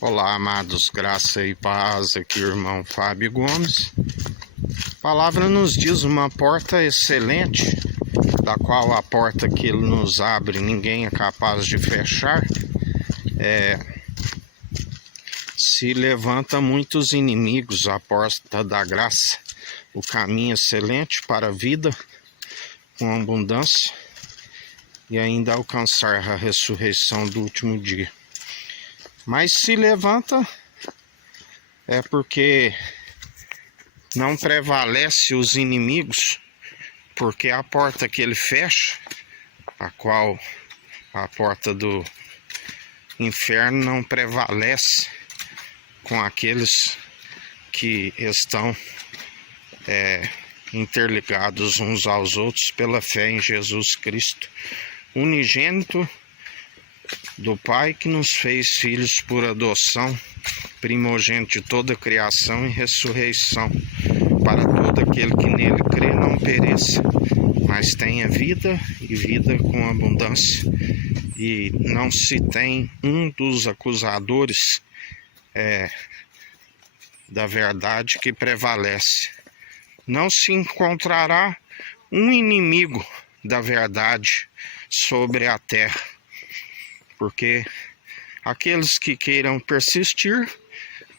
Olá, amados, graça e paz, aqui irmão Fábio Gomes. A palavra nos diz uma porta excelente, da qual a porta que ele nos abre ninguém é capaz de fechar. Se levanta muitos inimigos à porta da graça, o caminho excelente para a vida com abundância e ainda alcançar a ressurreição do último dia. Mas se levanta é porque não prevalece os inimigos, porque a porta que ele fecha, a qual a porta do inferno não prevalece com aqueles que estão interligados uns aos outros pela fé em Jesus Cristo, unigênito do Pai, que nos fez filhos por adoção, primogênito de toda a criação e ressurreição, para todo aquele que nele crê não pereça, mas tenha vida e vida com abundância. E não se tem um dos acusadores da verdade que prevalece. Não se encontrará um inimigo da verdade sobre a terra, porque aqueles que queiram persistir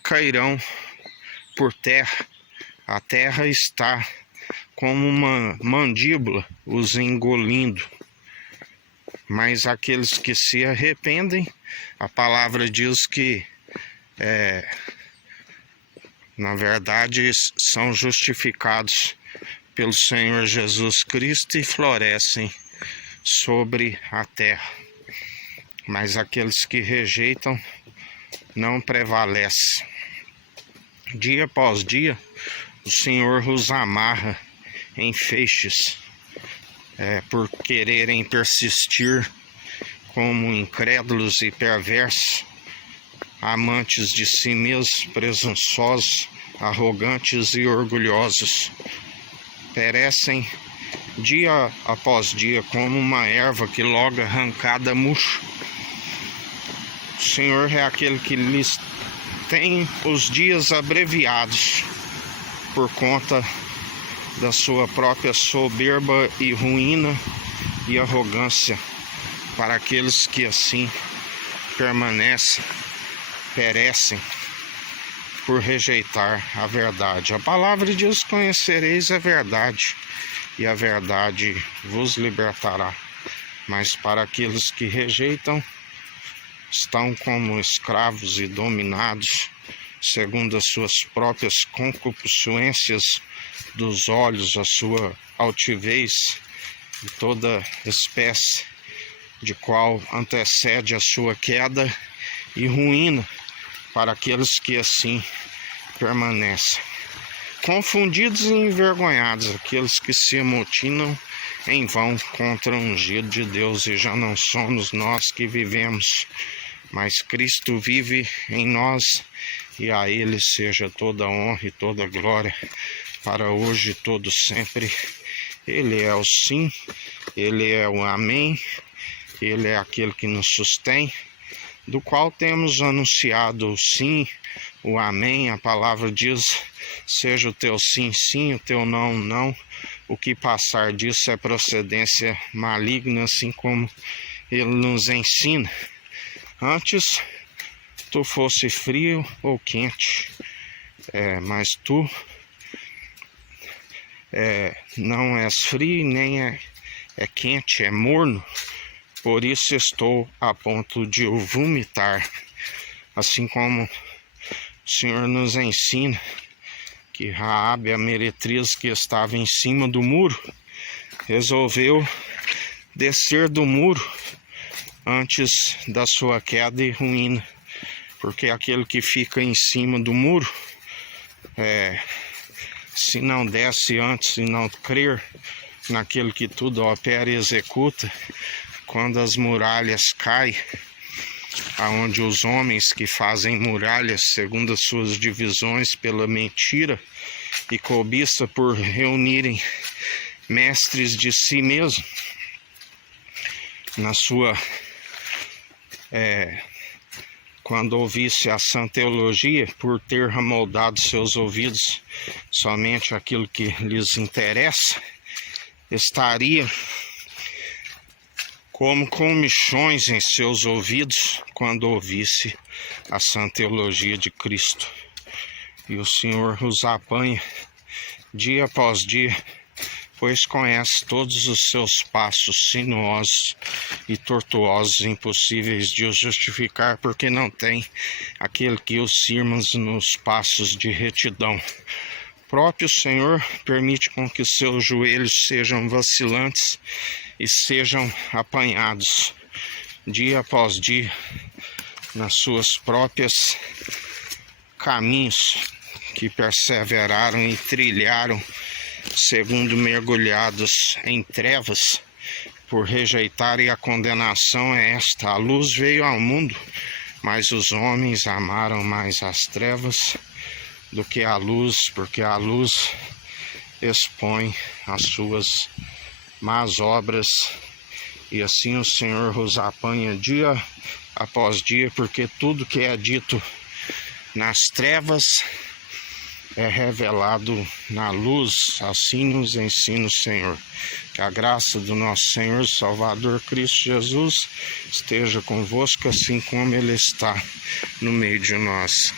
cairão por terra. A terra está como uma mandíbula os engolindo. Mas aqueles que se arrependem, a palavra diz que na verdade são justificados pelo Senhor Jesus Cristo e florescem sobre a terra. Mas aqueles que rejeitam não prevalecem. Dia após dia, o Senhor os amarra em feixes, por quererem persistir como incrédulos e perversos, amantes de si mesmos, presunçosos, arrogantes e orgulhosos. Perecem dia após dia como uma erva que logo arrancada murcha. O Senhor é aquele que lhes tem os dias abreviados por conta da sua própria soberba e ruína e arrogância. Para aqueles que assim permanecem, perecem por rejeitar a verdade. A palavra diz: conhecereis a verdade, e a verdade vos libertará. Mas para aqueles que rejeitam, estão como escravos e dominados, segundo as suas próprias concupiscências dos olhos, a sua altivez e toda espécie de qual antecede a sua queda e ruína para aqueles que assim permanecem. Confundidos e envergonhados aqueles que se amotinam em vão contra o ungido de Deus, e já não somos nós que vivemos, mas Cristo vive em nós, e a Ele seja toda a honra e toda a glória, para hoje e todo sempre. Ele é o sim, Ele é o amém, Ele é aquele que nos sustém, do qual temos anunciado o sim, o amém. A palavra diz: seja o teu sim, sim, o teu não, não. O que passar disso é procedência maligna, assim como Ele nos ensina. Antes, tu fosse frio ou quente, mas tu não és frio nem é quente, é morno. Por isso estou a ponto de o vomitar. Assim como o Senhor nos ensina que Raabe, a meretriz que estava em cima do muro, resolveu descer do muro antes da sua queda e ruína, porque aquele que fica em cima do muro, se não desce antes e não crer naquele que tudo opera e executa, quando as muralhas caem, aonde os homens que fazem muralhas segundo as suas divisões pela mentira e cobiça por reunirem mestres de si mesmo na sua quando ouvisse a sã teologia, por ter amoldado seus ouvidos somente aquilo que lhes interessa, estaria como com michões em seus ouvidos quando ouvisse a sã teologia de Cristo. E o Senhor os apanha dia após dia, pois conhece todos os seus passos sinuosos e tortuosos, impossíveis de os justificar, porque não tem aquele que os firma nos passos de retidão. O próprio Senhor permite com que seus joelhos sejam vacilantes e sejam apanhados dia após dia nas suas próprias caminhos que perseveraram e trilharam, segundo mergulhados em trevas, por rejeitarem a condenação é esta: a luz veio ao mundo, mas os homens amaram mais as trevas do que a luz, porque a luz expõe as suas más obras. E assim o Senhor os apanha dia após dia, porque tudo que é dito nas trevas é revelado na luz. Assim nos ensina o Senhor. Que a graça do nosso Senhor Salvador Cristo Jesus esteja convosco, assim como Ele está no meio de nós.